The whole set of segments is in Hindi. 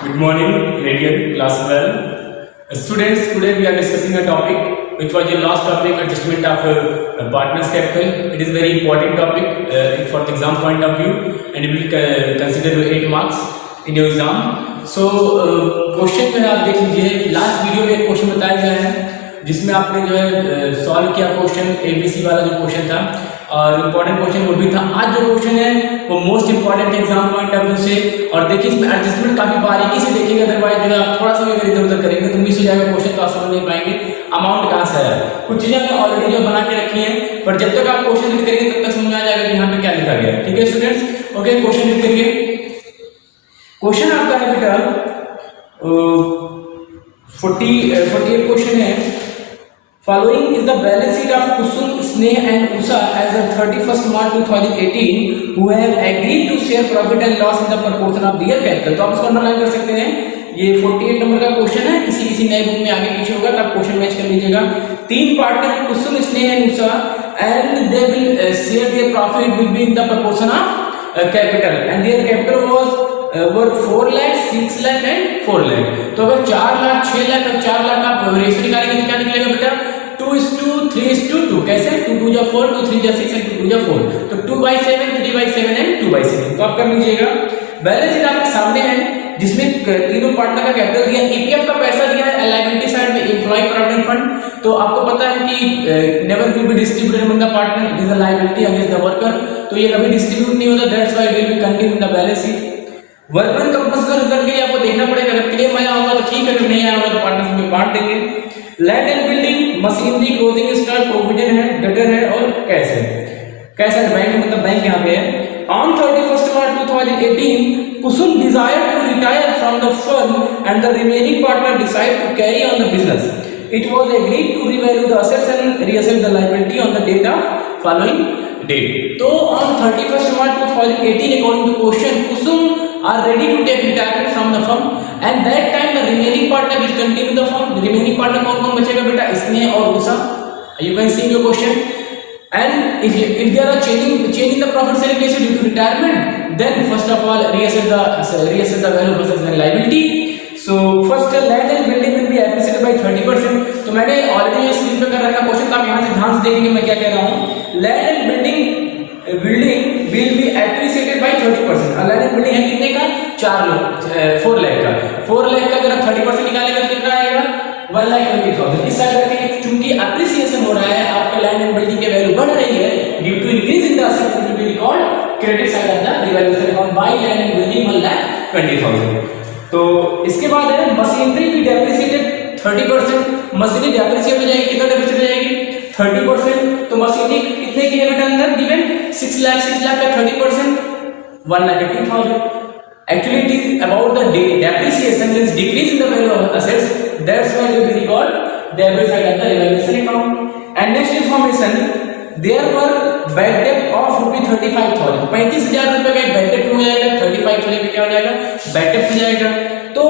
Good morning, Radiant Class 12. Students, today we are discussing a topic which was your last topic, adjustment of partner's capital. It is very important topic for the exam point of view, and it will consider 8 marks in your exam. So, question जो है आप देख लीजिए, लास्ट वीडियो में एक क्वेश्चन बताया गया है जिसमें आपने जो है सॉल्व किया क्वेश्चन ABC वाला जो क्वेश्चन था और इम्पोर्टेंट क्वेश्चन वो भी था। आज जो क्वेश्चन है वो most important exam point of view से, और देखिए इसमें एडजस्टमेंट काफी बारीकी से देखेंगे, अदरवाइज जो है आप थोड़ा सा भी अगर इधर उधर करेंगे तो मिस हो जाएगा क्वेश्चन, तो आप समझ नहीं पाएंगे अमाउंट कहाँ से है। कुछ चीजें हमने ऑलरेडी जो बना के रखी है, पर जब तक आप क्वेश्चन रीड करेंगे तब तक समझ आ जाएगा कि यहाँ पे क्या लिखा गया है। ठीक है स्टूडेंट्स, ओके क्वेश्चन रीड करिए। क्वेश्चन आपका है बेटा 48 क्वेश्चन है। Following is the balance sheet of Kusum, Sneh and Usha as of 31st March 2018 who have agreed to share profit and loss in the proportion of their capital। तो आप इसको अंडरलाइन कर सकते हैं। ये 48 नंबर का क्वेश्चन है, किसी नए बुक में आगे पीछे होगा तो आप क्वेश्चन मैच कर लीजिएगा। 3 पार्टनर कुसुम, स्नेह and Usha and they will share their profit will be in the proportion of capital and their capital was were 4 lakh, 6 lakh and 4 lakh। तो अगर 4 लाख, 6 लाख और 4 लाख का रेशियो निकालेंगे तो क्या निकलेगा बेटा 2:3:2। कैसे 2 जा 4, 2 3 जा 6 एंड 2 जा 4, तो 2/7, 3/7 एंड 2/7। तो आप कर लीजिएगा। बैलेंस शीट आपके सामने है जिसमें तीनों पार्टनर का कैपिटल दिया, ईपीएफ का पैसा दिया है, लायबिलिटी साइड में एम्प्लॉय प्रोविडेंट फंड। तो आपको पता है कि never will be distributed among the partner, it is a liability against the worker, तो ये कभी डिस्ट्रीब्यूट नहीं होता, that's why will be contained in the balance sheet. Workman compensation reserve के लिए आपको देखना पड़ेगा, अगर क्लेम आया होगा तो ठीक है, अगर नहीं आया होगा तो पार्टनर्स में बांट देंगे। Land and building, machinery, closing stock, provision है, डेटर है और कैश है। कैश है बैंक, मतलब बैंक यहाँ पे है। On 31st March 2018 Kusum desired to retire from the firm and the remaining partner decided to carry on the business. It was agreed to revalue the assets and reassess the liability on the date of following date. तो on 31st March 2018 according to question Kusum are ready to take retirement from the firm and that time the remaining partner will continue the firm। The remaining partner कौन बचेगा बेटा, स्नेह और Usha. You can see your question। And if there are changing the profit sharing ratio due to retirement, then first of all reassess the value of assets and liability। So first land and building will be appreciated by 30%। तो मैंने ऑलरेडी स्क्रीन पे कर रखा क्वेश्चन, तो आप यहाँ से ध्यान से देखेंगे मैं क्या कह रहा हूँ। Land and building will be appreciated by 30%। Land and building है कितने का, 4 लाख का। 4 लाख का अगर आप 30% निकालेंगे तो कितना आएगा 1,20,000। इस साइड रखेंगे क्योंकि एप्रिसिएशन हो रहा है, आपका लैंड एंड बिल्डिंग की वैल्यू बढ़ रही है due to increase in the asset, will be record credit side of the revaluation account by land and building 1,20,000। तो इसके बाद है मशीनरी भी डेप्रिसिएटेड 30%। मशीनरी डेप्रिसिएट हो जाएगी, कितना डेप्रिसिएट हो जाएगी 30%। तो मशीनरी कितने की है बेटा अंदर गिवन 6 लाख का 30% 1,80,000। Actually it is about the depreciation, means decrease in the value of assets, that's why we record debit side of the revaluation account। And next information, there were bad debt of ₹35,000। 35,000 रुपए का bad debt हो जाएगा, 35,000 में क्या हो जाएगा bad debt हो जाएगा। तो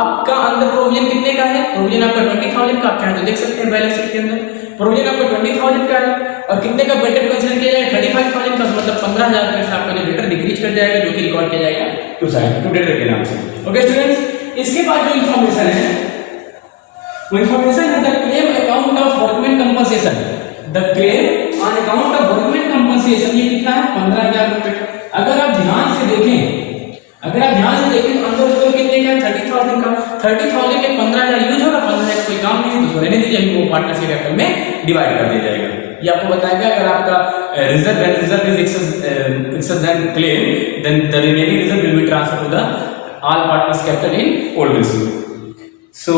आपका अंदर प्रोविजन कितने का है, प्रोविजन आपका 20,000 का, आप चाहे तो देख सकते हैं बैलेंस शीट के अंदर प्रोविजन आपका 20,000 का है और कितने का bad debt कंसीडर किया जाएगा 35,000 का, मतलब 15,000 रुपए से आपका जो डेटर डिक्रीज कर जाएगा, जो कि रिकॉर्ड किया जाएगा टू डेटर के नाम से। ओके स्टूडेंट्स, इसके बाद जो इंफॉर्मेशन है वो इंफॉर्मेशन है the claim account of workman compensation. The claim on account of workman compensation ये कितना है 15,000 रुपए। अगर आप ध्यान से देखें अंदर उधर कितने का 30,000 का, 30,000 में 15,000 यूज होगा, 15,000 का कोई काम नहीं है तो रहने दीजिए, वो पार्टनरशिप कैपिटल में डिवाइड कर दिया जाएगा। ये आपको बताएगा अगर आपका reserve is excess then claim, then the remaining reserve will be transferred to the all partners capital in old ratio. So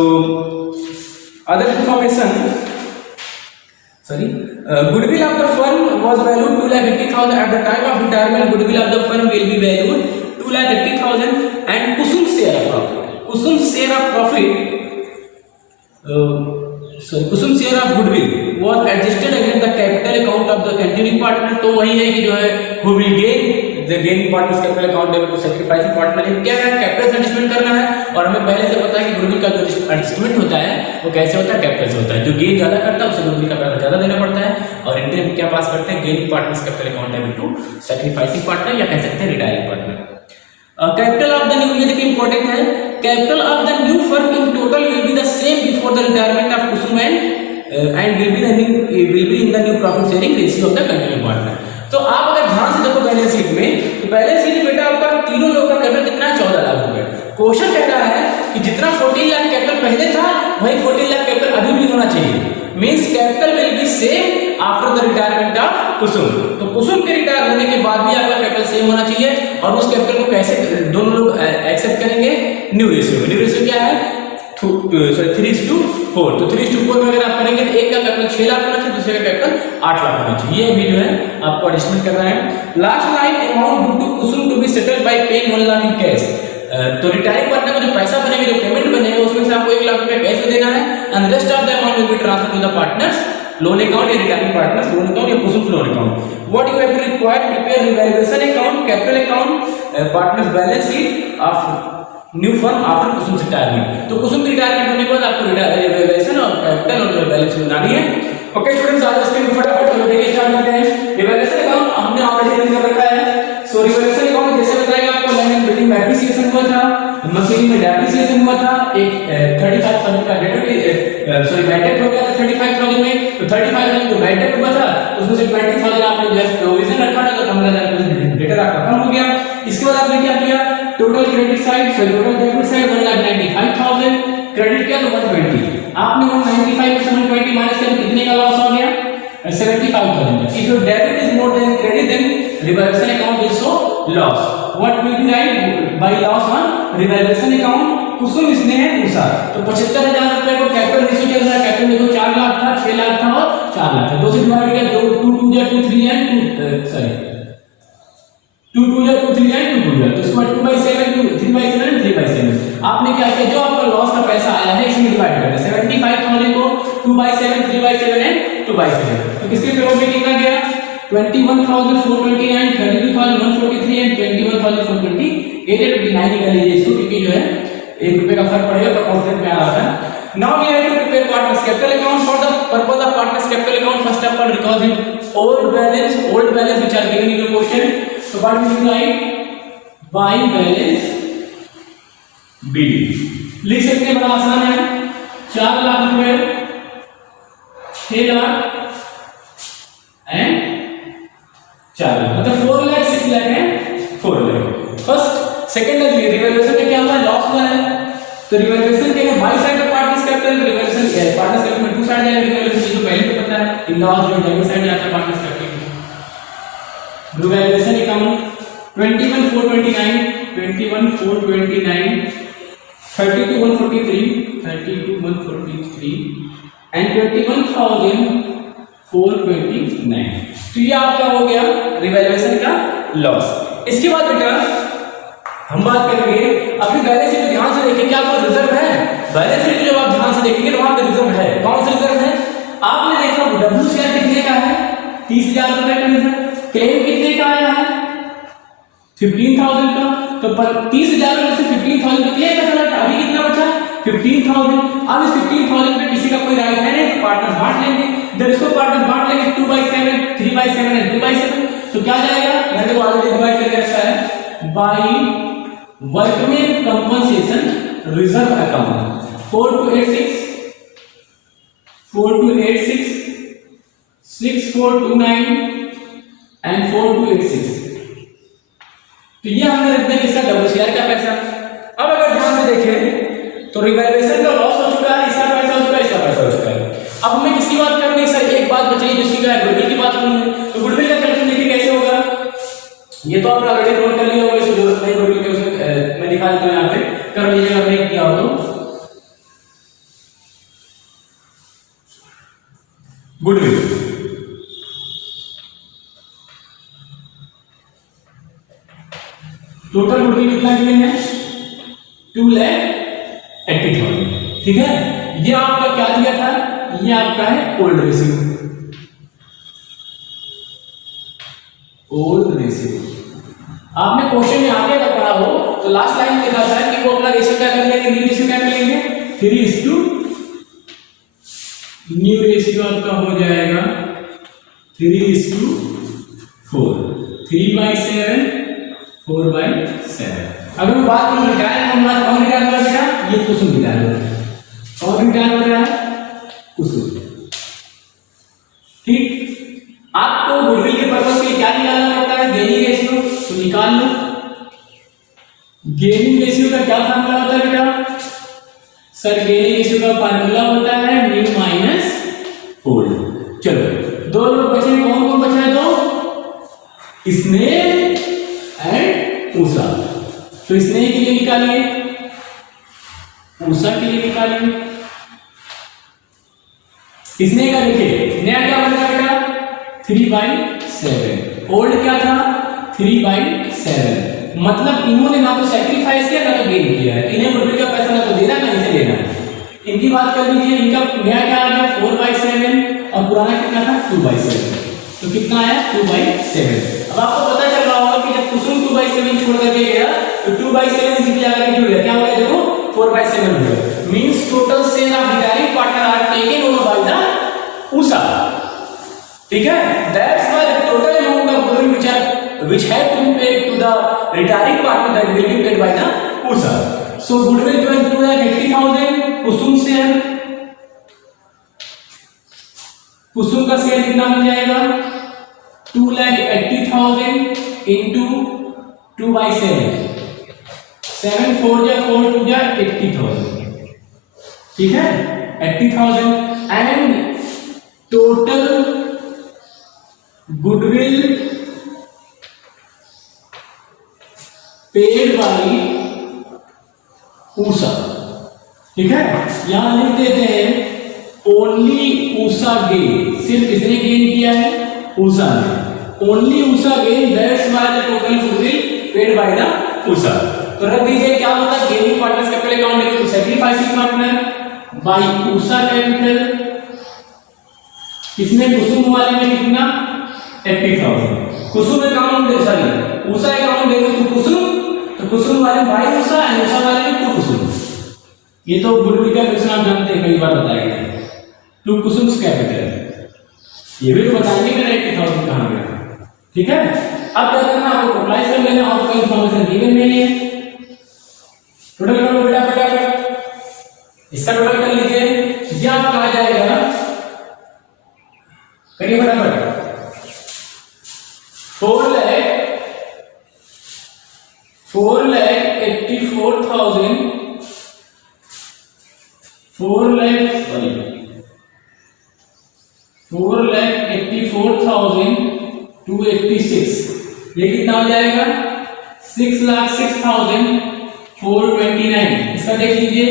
other information, goodwill of the firm was valued 2,80,000 at the time of retirement। goodwill of the firm will be valued 2,80,000 and Kusum share of goodwill was adjusted against the capital account of the continuing partner। तो वही है कि जो है who will gain the gaining partners capital account to sacrificing partner। क्या है, कैपिटल एडजस्टमेंट करना है और हमें पहले से पता है कि गुडविल का जो एडजस्टमेंट होता है वो कैसे होता है, कैपिटल से होता है। जो गेन ज्यादा करता है उसे गुडविल का पैसा ज्यादा देना पड़ता है और इंटरेस्ट क्या पास करते हैं gaining partners capital account to sacrificing partner या कह सकते हैं retiring partner. Capital of the new, ये देखिए इंपॉर्टेंट है, capital of the new firm in total will be the same before the retirement of Kusum and will be in the new profit sharing ratio of the continuing partner. तो आप अगर ध्यान से देखो बैलेंस शीट में, तो बैलेंस शीट बेटा आपका तीनों लोग का कैपिटल कितना है, 14 लाख रुपए। क्वेश्चन कह रहा है कि जितना 14 लाख कैपिटल पहले था वही 14 लाख कैपिटल अभी भी होना चाहिए, means capital will be same after the retirement of Kusum. तो कुसुम के रिटायर होने के बाद भी आपका कैपिटल सेम होना चाहिए, और उस कैपिटल को कैसे दोनों लोग एक्सेप्ट करेंगे, न्यू रेशियो में। न्यू रेशियो क्या है, 3:4। तो 3:4 में अगर आप करेंगे तो एक का कैपिटल 6 लाख होना चाहिए, दूसरे का कैपिटल 8 लाख होना चाहिए। ये भी जो है आपको एडजस्टमेंट करना है। Last line, amount due to Kusum to be settled by paying 1 lakh in cash. तो रिटायरिंग पार्टनर को जो पैसा बनेगा, जो पेमेंट बनेगा, उसमें से आपको 1 लाख रुपया कैश में देना है, and rest of the amount will be transfer to the partners loan account या रिटायरिंग पार्टनर्स लोन अकाउंट या Kusum loan account. What you have to require, prepare revaluation account, capital account, partners balance sheet of new firm after Kusum retirement. तो कुसुम रिटायरमेंट होने के बाद आपको रिवैल्यूएशन और कैपिटल और बैलेंस शीट बनानी है। ओके स्टूडेंट्स, आज इसके फटाफट देखिए स्टार्ट करते हैं। रिवैल्यूएशन अकाउंट हमने ऑलरेडी कर रखा है। सो रिवैल्यूएशन अकाउंट जैसे बताएगा आपको, लैंड एंड बिल्डिंग में एप्रिसिएशन हुआ था, मशीनरी में डेप्रिसिएशन हुआ था, एक 35,000 का डेटर बैड डेट हो गया था 35,000 में। तो 35,000 जो बैड डेट हुआ था उसमें से 20,000 आपने जो प्रोविजन रखा था, तो 15,000 डेटर आपका कम हो गया। इसके बाद आपने क्या किया, total credit side, total debit side 1,95,000, credit किया तो 120, आपने 195 में 120 माइनस किया तो कितने का लॉस हो गया, 75,000। If your debit is more than credit then revaluation account will show loss. What will be write by loss on revaluation account, Kusum Sneh अनुसार। तो 75,000 रुपए को कैपिटल रेशियो चल रहा है, कैपिटल देखो 4 लाख था, 6 लाख था और 4 लाख था, 2 से डिवाइड किया, 2 2 या 2 3 एंड 2 सॉरी 2 2 या 2 3 एंड 2 2 तो इसको 2/7 3/7 एंड 3/7। आपने क्या किया, जो आपका लॉस का पैसा आया है इसमें डिवाइड करना है, 75,000 को 2/7 3/7 एंड 2/7। तो किसके फेवर में कितना गया, 21,429, 32,143 एंड 21,428 29 निकाल लीजिए इसको, क्योंकि जो है 1 रुपए का फर्क पड़ेगा प्रोपोर्शनल में आ रहा है। Now we have to prepare partners capital account for the purpose of partners capital account. First of all recall in old balance which are given in the question. So what we will write, by balance bill लिख सकते हैं, बड़ा आसान है। 4 लाख रुपए, 6 लाख एंड 4 लाख, मतलब 4 लाख 6 लाख है 4 लाख। फर्स्ट सेकंड रिवैल्यूएशन में क्या हुआ है, लॉस हुआ है, तो रिवैल्यूएशन के by side of partners capital, revaluation partners capital में टू साइड जाएगा, रिवैल्यूएशन जो पहले तो पता है कि लॉस जो डेबिट साइड जाता है partners capital. Revaluation account 21,429, 32,143 and 21,429। तो ये आपका हो गया रिवैल्यूएशन का लॉस। इसके बाद बेटा हम बात करेंगे अपनी बैलेंस शीट को ध्यान से देखिए, क्या आपको रिजर्व है, बैलेंस शीट जब आप ध्यान से देखेंगे तो वहां पे रिजर्व है। कौन सा रिजर्व है, आपने देखा डब्ल्यू शेयर कितने का है, 30,000 रुपए का रिजर्व, क्लेम कितने का आया है 15,000 का, तो 30,000 में से 15,000 का क्लेम का चला, अभी कितना बचा 15,000। अब इस 15,000 पे किसी का कोई राइट है नहीं, पार्टनर बांट लेंगे, जब इसको पार्टनर बांट लेंगे 2/7 3/7 एंड 2/7, तो क्या जाएगा, मैंने ऑलरेडी डिवाइड करके रखा है, by workman compensation reserve account 4286 6429 and 4286। तो ये हमने रख दिया किसका, डब्ल्यू शेयर का पैसा। अब अगर ध्यान से देखें तो रिवैल्यूएशन का लॉस हो चुका है, इसका पैसा हो चुका है, इसका पैसा हो चुका है। अब हमें किसकी बात करनी है सर, एक बात बची जिसकी क्या है, गुडविल की बात करनी है। तो गुडविल का कैलकुलेशन देखिए कैसे होगा, ये तो आपने ऑलरेडी नोट कर लिया होगा, इसकी जरूरत नहीं गुडविल के, उसमें मैं दिखा देता हूं, यहाँ पे कर लीजिएगा अगर नहीं किया हो तो। गुडविल टोटल गुडविल कितना गिवन है, 2,80,000, ठीक है। ये आपका क्या दिया था, ये आपका है ओल्ड रेशियो, ओल्ड रेशियो। आपने क्वेश्चन में आगे अगर पढ़ा हो तो लास्ट लाइन में लिखा था कि वो अपना रेशियो क्या कर लेंगे, न्यू रेशियो क्या कर लेंगे, 3:, न्यू रेशियो आपका हो जाएगा 3:4, 3/7 4/7। अगर मैं बात करूं रिटायर होना, कौन रिटायर हो रहा है बेटा? ये कुसुम रिटायर हो रहा है। कौन रिटायर हो रहा है? कुसुम। ठीक, आपको गुडविल के पर्पस के लिए क्या निकालना पड़ता है? गेनिंग रेशियो, तो निकाल लो। गेनिंग रेशियो का क्या फार्मूला होता है बेटा? सर गेनिंग रेशियो का फार्मूला होता है न्यू माइनस होल्ड। चलो दो लोग बचे, कौन कौन बचा है? तो स्नेह एंड उषा। तो स्नेह के लिए निकालिए, उषा के लिए निकालिए। स्नेह का देखिए नया क्या बन रहा है बेटा? 3/7। ओल्ड क्या था? 3/7। मतलब इन्होंने ना तो सैक्रिफाइस किया ना तो गेन किया है। इन्हें गुडविल का पैसा ना तो देना ना इसे लेना है। इनकी बात कर लीजिए, इनका नया क्या आ गया? 4/7 और पुराना कितना था? 2/7। तो कितना आया? 2/7। अब आपको पता चल रहा होगा कि जब कुसुम 2/7 छोड़ करके गया तो 2/7 इसी की आगे जुड़ गया। क्या हो गया? देखो 4/7 हो गया। Means total share of retiring partner are taken over by the Usha. ठीक है, that's why the total amount of goodwill which had to be paid to the retiring partner that will be paid by the usha. So goodwill जो है 2,80,000 कुसुम शेयर। कुसुम का शेयर कितना बन जाएगा? 2,80,000 into 2/7। 7 4 जा 4 2 जा 80,000। ठीक है, 80,000 and total goodwill paid by Usha. ठीक है, यहां लिख देते हैं ओनली उषा गेन। सिर्फ किसने गेन किया है? उषा ने। Only Usha gain, that's why the total goodwill paid by the Usha. तो रख दीजिए क्या होता है? Gaining partners capital account equal to sacrificing partner by Usha capital. किसने? कुसुम वाले में कितना? 80,000। Kusum account sorry Usha account देखो तो कुसुम, तो कुसुम वाले बाय उषा एंड उषा वाले में 2 कुसुम। ये तो गुडविल का क्वेश्चन आप जानते हैं, कई बार बताया गया। 2 कुसुम्स कैपिटल। ये भी तो बताएंगे मैंने 80,000 कहां गया। ठीक है, अब क्या करना? आपको अप्लाई कर लेना, आपको इंफॉर्मेशन गिवन नहीं है। टोटल कर लो बेटा फटाफट। इसका टोटल कर लीजिए, ये आपका आ जाएगा, करिए फटाफट, 4,84,286। ये कितना हो जाएगा? 6,06,429। इसका देख लीजिए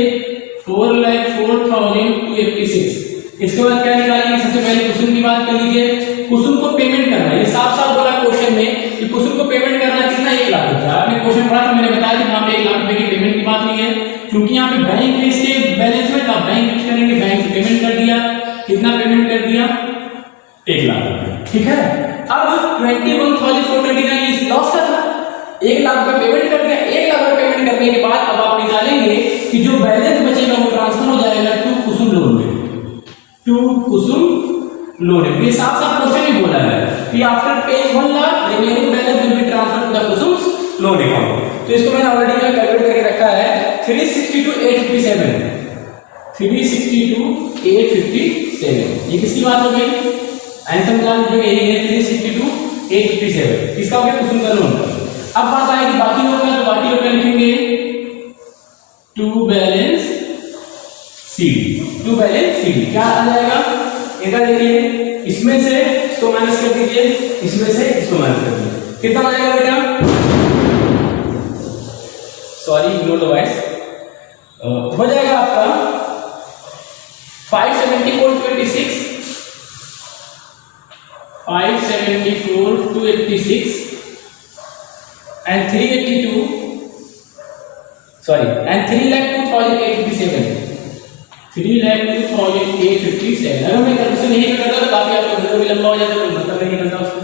4,04,286। इसके बाद क्या निकालेंगे? सबसे पहले कुसुम की बात कर लीजिए। कुसुम को पेमेंट करना, ये साफ साफ बोला क्वेश्चन में कि कुसुम को पेमेंट करना कितना? 1 लाख रुपया। आपने क्वेश्चन पढ़ा था, मैंने बताया कि वहां पे 1 लाख रुपए की पेमेंट की बात हुई है। क्योंकि यहाँ पे बैंक है इसके बैलेंस में, तो आप बैंक यूज करेंगे, बैंक से पेमेंट कर दिया। कितना पेमेंट कर दिया? 1 लाख रुपया। ठीक है, अब 21,429 इस लॉस का था। 1 लाख रुपए पेमेंट कर दिया। 1 लाख रुपए पेमेंट करने के बाद अब आप निकालेंगे कि जो बैलेंस बचेगा वो ट्रांसफर हो जाएगा टू कुसुम लोन में। To Kusum loan. ये साफ साफ क्वेश्चन ही बोला है कि after paying 1 lakh remaining balance will be transferred to the Kusum loan account. तो इसको मैंने ऑलरेडी कैलकुलेट करके रखा है 362,857। 362,857। ये किसकी बात हो गई? आंसर निकाल लीजिए, यही है 362,857। किसका हो गया? कुसुम का लोन। अब बात आएगी बाकी लोग का, तो बाकी लोग क्या लिखेंगे? To balance CD. To balance CD क्या आ जाएगा? इधर देखिए, इसमें से इसको माइनस कर दीजिए, इसमें से इसको माइनस कर दीजिए। कितना आ जाएगा बेटा? Sorry ignore the voice. हो जाएगा आपका 574,286 574,286 and 382 sorry and 3,02,857 3,02,857। अगर मैं कैलकुलेशन नहीं करता तो काफी आपका वीडियो भी लंबा हो जाता, कोई मतलब नहीं करता उसको।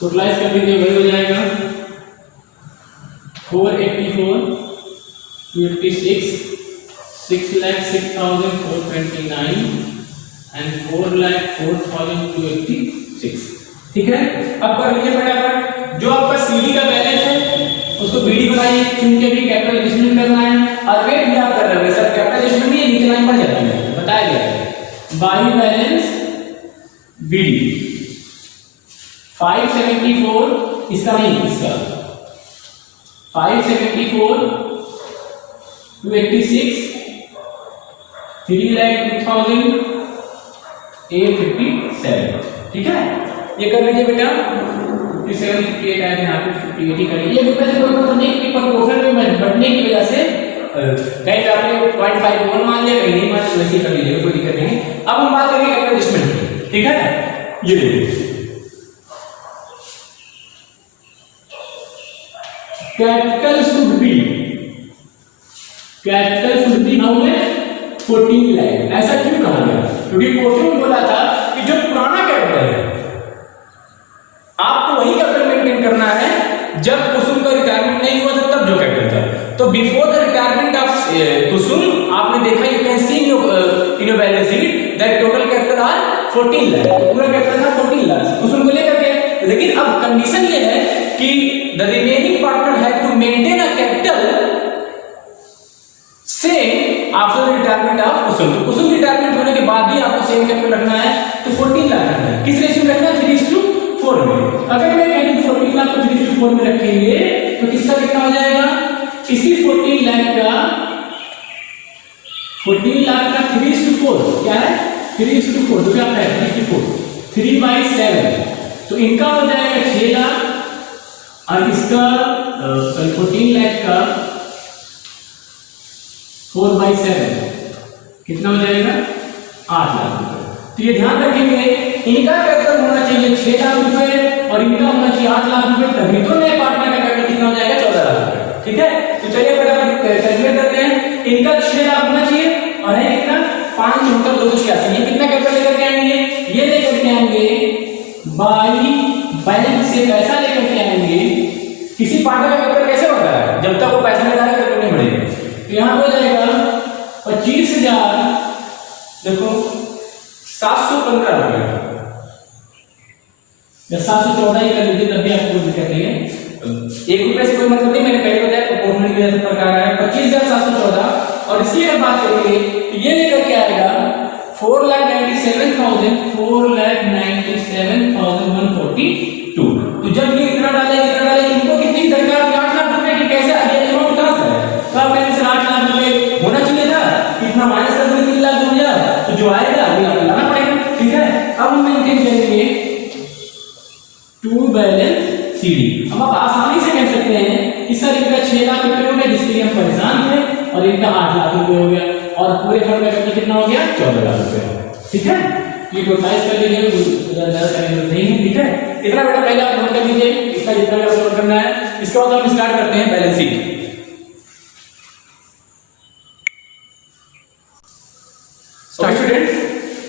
टोटलाइज कर दीजिए, वही हो जाएगा 484,286 6,06,429 and 4,04,286। ठीक है, अब कर लीजिए फटाफट। जो आपका सीडी का बैलेंस है बाई क्योंकि अभी कैपिटल एडजस्टमेंट करना है और वेट भी आप कर रहे हो सर कैपिटल एडजस्टमेंट भी नीचे लाइन पर जाती है बताया गया है बाई बैलेंस बीडी 574 इसका नहीं इसका 574 286 3,02,857 ठीक है ये कर लीजिए बेटा 57 58 आया यहाँ पे 58 ही कर लीजिए ये रुपए से कोई मतलब नहीं कि पर प्रोफिट में बढ़ने की वजह से कहीं पे आपने 0.51 मान लिया कहीं नहीं मान लिया वैसे कर लीजिए कोई दिक्कत नहीं अब हम बात करेंगे कैपिटल एडजस्टमेंट की ठीक है ये देखिए capital should be how much 14 lakh ऐसा क्यों कहा गया क्योंकि क्वेश्चन में बोला था कि जो पुराना कैपिटल है आपको वही कैपिटल मेंटेन करना है जब कुसुम का रिटायरमेंट नहीं हुआ था तब जो कैपिटल था तो बिफोर द रिटायरमेंट ऑफ कुसुम आपने देखा you can see in your balance sheet that total capital R 14 lakh पूरा कैपिटल था 14 लाख कुसुम को लेकर के लेकिन अब कंडीशन ये है कि the remaining partner have to maintain a capital same after the retirement of Kusum तो कुसुम रिटायरमेंट होने के बाद भी आपको सेम कैपिटल रखना है तो 14 लाख रखना है किस रेशियो में रखना है 3:4 में अगर मैं कहूं 14 लाख को 3:4 में रखेंगे तो किसका कितना हो जाएगा इसी 14 लाख का 3:4 क्या है 3:4 तो क्या है 3:4 3/7 तो इनका हो जाएगा 6 लाख और इसका 14 लाख का 4/7 कितना हो जाएगा 8 लाख रुपए तो ये ध्यान रखेंगे इनका कैपिटल होना चाहिए 6 लाख रुपए और इनका होना चाहिए 8 लाख रुपए तभी तो नए पार्टनर का कैपिटल कितना हो जाएगा 14 लाख रुपए ठीक है तो चलिए फटाफट कैलकुलेट करते हैं इनका 6 लाख होना चाहिए और है कितना 5,286 ये कितना कैपिटल लेकर के आएंगे ये लेकर के आएंगे बाई बैंक से पैसा लेकर के आएंगे किसी पार्टनर का कैपिटल कैसे बढ़ता है जब तक वो पैसा नहीं डालेगा कैपिटल नहीं बढ़ेगा तो यहां हो जाएगा 25,000 देखो 715 रुपए या 714 ही कर लीजिए तब भी आपको कोई दिक्कत नहीं है 1 रुपए से कोई मतलब नहीं मैंने पहले बताया प्रोपोर्शनल की वजह से फर्क आ रहा है 25,714 और इसकी अगर बात करेंगे तो ये लेकर के आएगा 4,97,142 तो जब ये इतना डाले इनको कितनी दरकार थी 8 लाख रुपए की कैसे आ गया अमाउंट कहां से है तो आप पहले से 8 लाख रुपए होना चाहिए था इतना माइनस कर देंगे 3 लाख 2,000 तो जो आएगा अभी आपको लाना पड़ेगा ठीक है अब हम मेंटेन करेंगे टू बैलेंस सीडी अब आप आसानी से कह सकते हैं कि सर इनका 6 लाख रुपए हो गया जिसके लिए हम परेशान थे और इनका 8 लाख रुपए हो गया और पूरे फंड का कैपिटल कितना हो गया 14 लाख रुपए ठीक है ये टोटलाइज कर लीजिए ज्यादा करने नहीं है ठीक है इतना बेटा पहले आप नोट कर लीजिए इसका जितना भी आपको नोट करना है इसके बाद हम स्टार्ट करते हैं बैलेंस शीट स्टूडेंट्स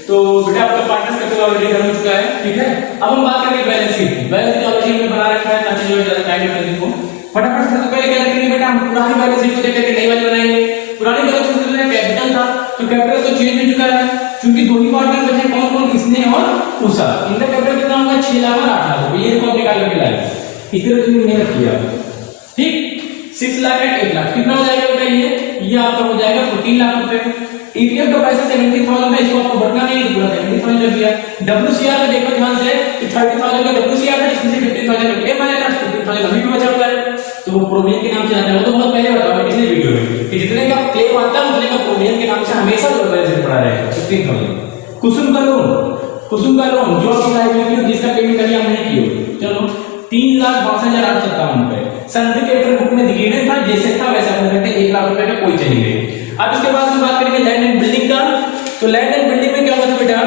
तो बेटा आपका पार्टनर्स कैपिटल ऑलरेडी कर चुका है ठीक है अब हम बात करेंगे बैलेंस शीट ऑलरेडी हमने बना रखा है ताकि जो ज्यादा टाइम लगे को फटाफट सबसे पहले क्या करेंगे बेटा हम पुरानी बैलेंस शीट को देख करके नई वाली बनाएंगे पुरानी बैलेंस शीट में कैपिटल था तो कैपिटल तो चेंज हो चुका है क्योंकि दो ही पार्टनर बचे कौन स्नेह और उषा इनका कैपिटल कितना होगा 6 लाख और 8 लाख रुपए ये को निकाल के लाए इतने तुमने मेहनत किया ठीक 6 लाख और 8 लाख कितना हो जाएगा बेटा ये आपका हो जाएगा 14 लाख रुपए ईपीएफ का पैसा 70,000 है इसको आपको बढ़ना नहीं पूरा 70,000 लग गया डब्ल्यूसीआर में देखो ध्यान से कि 30,000 का डब्ल्यूसीआर है इसमें से 50,000 का क्लेम आया था 50,000 अभी भी बचा हुआ है तो वो प्रोविजन के नाम से आता है वो तो बहुत पहले बताया पिछले वीडियो में कि जितने का क्लेम आता है उतने का प्रोविजन के नाम से हमेशा बैलेंस पड़ा रहेगा 15,000 कुसुम का लोन जो आपकी लायबिलिटी हो जिसका पेमेंट अभी हम नहीं किए चलो 3,62,857 रुपए सर्टिफिकेट बुक में गिवन था जैसे था वैसा कर सकते 1 लाख रुपए का कोई चेंज नहीं अब इसके बाद हम बात करेंगे लैंड एंड बिल्डिंग का तो लैंड एंड बिल्डिंग में क्या होता है बेटा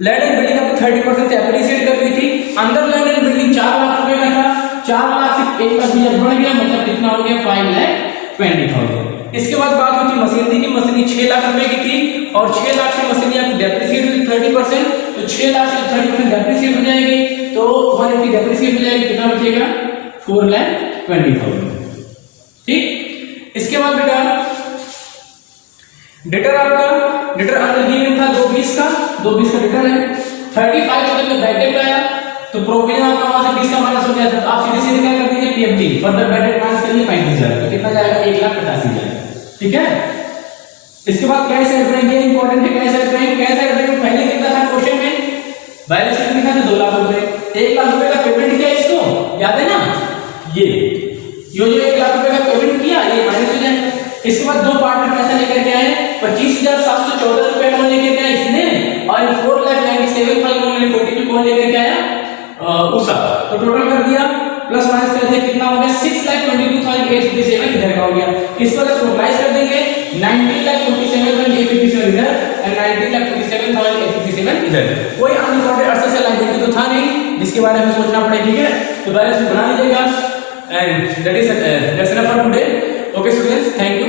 लैंड एंड बिल्डिंग आपको 30% से एप्रिशिएट कर गई थी अंदर लैंड एंड बिल्डिंग 4 लाख रुपए का था 4 लाख से 1 लाख रुपया बढ़ गया मतलब कितना हो गया 5,20,000 इसके बाद बात होती मशीनरी की मशीनरी 6 लाख रुपए की थी और 6 लाख की मशीनरी आपकी डेप्रिसिएट हुई 30% तो 6 लाख से 30% डेप्रिसिएट हो जाएगी तो 180 डेप्रिसिएट हो जाएगी कितना बचेगा 4,20,000 ठीक इसके बाद बेटा डेटर आपका डेटर अंदर गिवन था 220 का डेटर है 35,000 का बैक डेट आया तो प्रोविजन आपका वहां से 20 का माइनस हो गया तो आप सीधे सीधे क्या कर दीजिए PFD फर्दर बेड एडवांस के लिए 35,000, तो कितना जाएगा 1,85,000। ठीक है, इसके बाद कैश एड बैंक, ये इंपॉर्टेंट है। Cash at bank, cash at bank पहले कितना था क्वेश्चन में, बैलेंस शीट में था 2 लाख रुपए। 1 लाख रुपए का पेमेंट किया, इसको याद है ना, ये जो 1 लाख रुपए का पेमेंट किया ये माइनस हो जाए। इसके बाद 2 पार्ट में पैसा लेकर के आए, 25,714 रुपए कौन लेकर के आया, इसने, और 4,97,140 कौन लेकर के आया, उषा। तो टोटल कर दिया, प्लस माइनस कर दिया, कितना हो गया 6,22,857 इधर का हो गया। इसको अगर टोटलाइज कर देंगे 19,47,857 इधर एंड 19,47,857 इधर। कोई अनइम्पोर्टेंट अर्थ से लाइबिलिटी तो था नहीं जिसके बारे में सोचना पड़े। ठीक है, तो बैलेंस बना लीजिएगा and that is that's enough for today. Okay students, thank you.